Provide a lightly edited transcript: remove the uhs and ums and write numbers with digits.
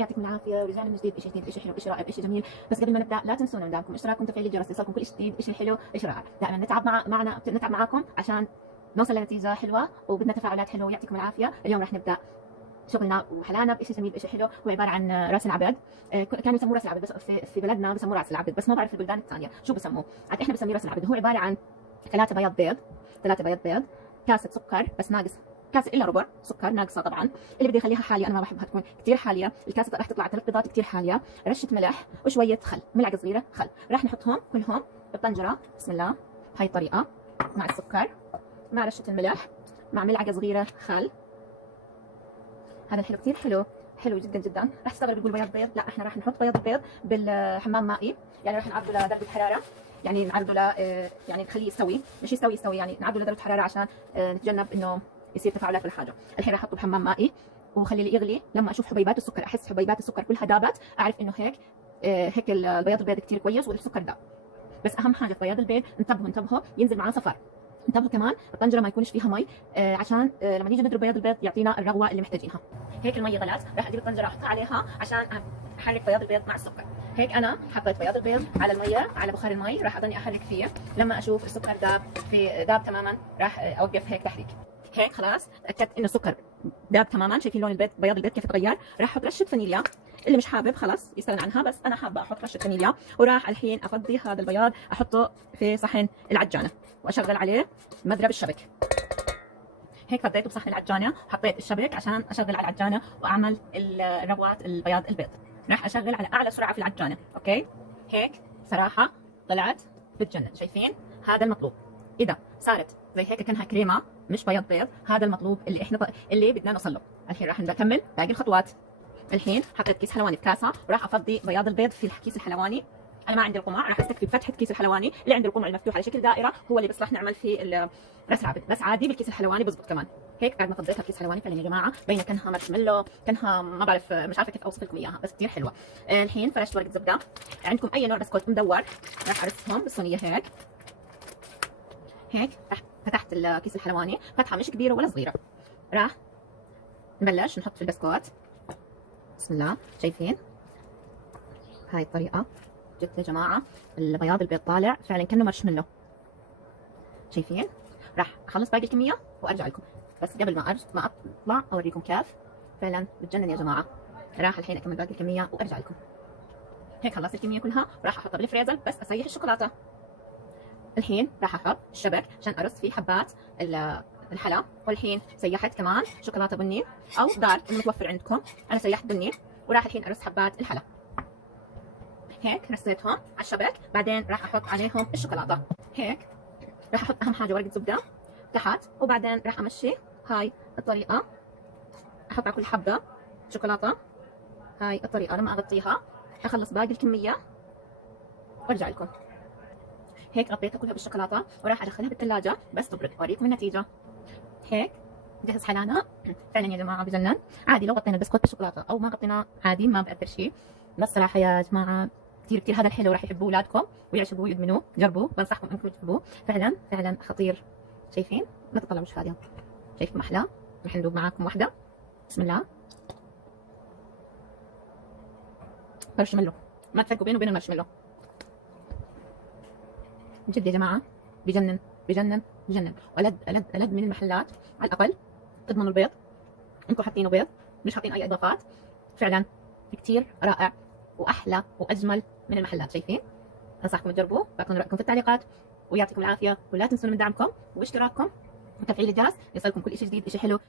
يعطيكم العافيه ورجعنا من جديد بشيء جديد، شيء حلو، شيء رائع، شيء جميل. بس قبل ما نبدا لا تنسونا من دعمكم، اشتراككم، تفعيل الجرس، يوصلكم كل شيء جديد، شيء حلو، شيء رائع. دائما نتعب معاكم عشان نوصل لنتيجه حلوه وبدنا تفاعلات حلوه. يعطيكم العافيه. اليوم راح نبدا شغلنا وحلانا بشيء جميل، بشيء حلو. هو عباره عن راس العبد. كانوا يسموه راس العبد، بس في بلدنا بسموه راس العبد، بس ما بعرف البلدان الثانيه شو بسموه. عاد احنا بنسميه راس العبد. هو عباره عن 3 بياض بيض، كاسه سكر بس ناقص كاسه الا ربع سكر ناقصه طبعا. اللي بدي اخليها حاليه، انا ما بحبها تكون كثير حاليه. الكاسه راح تطلع 3 بيضات كثير حاليه. رشه ملح وشويه خل، ملعقه صغيره خل. راح نحطهم كلهم بالطنجره. بسم الله. بهاي الطريقه مع السكر مع رشه الملح مع ملعقه صغيره خل. هذا الحلو كثير حلو، حلو جدا جدا. راح تستغرب يقول بياض بيض، لا احنا راح نحط بياض البيض بالحمام مائي. يعني راح نعرضه لدرجه حراره، يعني نعرضه يعني نخليه يستوي، مش يستوي يعني نعرضه لدرجه حراره عشان نتجنب انه يصير تفاعلات ولا حاجه. الحين راح احطه بحمام مائي وخليه يغلي. لما اشوف حبيبات السكر، احس حبيبات السكر كلها دابت، اعرف انه هيك البياض البيض كثير كويس والسكر داب. بس اهم حاجه في بياض البيض، انتبهوا ينزل معاه صفار. انتبهوا كمان الطنجره ما يكونش فيها مي، عشان لما نيجي نضرب بياض البيض يعطينا الرغوه اللي محتاجينها. هيك المي غلت، راح اجيب الطنجره احطها عليها عشان احرك بياض البيض مع السكر. هيك انا حطيت بياض البيض على الميه، على بخار المي، راح اضلني احرك فيه. لما اشوف السكر داب تماما، راح اوقف هيك تحريك. هيك خلاص تاكدت انه السكر داب تماما. شايفين لون البيض، بياض البيض كيف تغير. راح احط رشه فانيليا، اللي مش حابب خلاص يستغنى عنها، بس انا حابه احط رشه فانيليا. وراح الحين افضي هذا البياض احطه في صحن العجانه واشغل عليه مضرب الشبك. هيك فضيته بصحن العجانه، حطيت الشبك عشان اشغل على العجانه واعمل الرغوات البياض البيض. راح اشغل على اعلى سرعه في العجانه. اوكي، هيك صراحه طلعت بتجنن. شايفين؟ هذا المطلوب. اذا صارت زي هيك كانها كريمه مش بياض بيض، هذا المطلوب اللي بدنا نوصل له. الحين راح نكمل باقي الخطوات. الحين حطيت كيس حلواني في كاسه وراح افضي بياض البيض في الكيس الحلواني. انا ما عندي القمع، راح استكفي بفتحه كيس الحلواني. اللي عنده القمع المفتوح على شكل دائره هو اللي بيصلح نعمل فيه راس العبد، بس عادي بالكيس الحلواني بزبط كمان. هيك بعد ما فضيتها الكيس الحلواني فعلا يا جماعه باينه كانها مارشميلو، كانها ما بعرف، مش عارفه كيف اوصف لكم اياها، بس كثير حلوه. الحين فرشت ورقه زبده. عندكم اي نوع بسكوت مدور راح ارصهم بالصينيه هيك راح فتحت الكيس الحلواني فتحه مش كبيره ولا صغيره. راح نبلش نحط في البسكوت. بسم الله. شايفين هاي الطريقه؟ جد يا جماعه البياض البيض طالع فعلا كانه مارشميلو. شايفين؟ راح اخلص باقي الكميه وارجع لكم، بس قبل ما اطلع اوريكم كيف فعلا بتجنن يا جماعه. راح الحين اكمل باقي الكميه وارجع لكم. هيك خلصت الكميه كلها، راح احطها بالفريزر بس اسيح الشوكولاته. الحين راح احط الشبك عشان ارص فيه حبات الحلا. والحين سيحت كمان شوكولاته بني او دارك المتوفر عندكم. انا سيحت بني وراح الحين ارص حبات الحلا. هيك رصيتهم على الشبك، بعدين راح احط عليهم الشوكولاته. هيك راح احط اهم حاجه ورقه زبده تحت، وبعدين راح امشي هاي الطريقه، احط على كل حبه شوكولاته هاي الطريقه. لما اغطيها اخلص باقي الكميه وارجع لكم. هيك غطيتها كلها بالشوكولاته وراح ادخلها بالثلاجه بس تبرد. اوريكم النتيجه. هيك جهز حلانا. فعلا يا جماعه بجنن. عادي لو غطينا البسكوت بالشوكولاته او ما غطيناه عادي ما بأثر شيء. بس صراحه يا جماعه كثير هذا الحلو راح يحبوه اولادكم ويعشقوه ويدمنوه. جربوه، بنصحكم انكم تجربوه. فعلا خطير. شايفين؟ لا تطلعوا مش فاضيه. شايفكم احلى؟ رح ندوق معاكم واحده. بسم الله. مارشميلو، ما تفرقوا بينه وبين المارشميلو. جد يا جماعه بجنن بجنن بجنن. ألد من المحلات على الاقل تضمنوا البيض. انتم حاطينه بيض مش حاطين اي اضافات. فعلا كثير رائع واحلى واجمل من المحلات. شايفين؟ انصحكم تجربوه. بعطونا رايكم في التعليقات ويعطيكم العافيه. ولا تنسون من دعمكم واشتراككم وتفعيل الجرس يوصلكم كل شيء جديد، شيء حلو.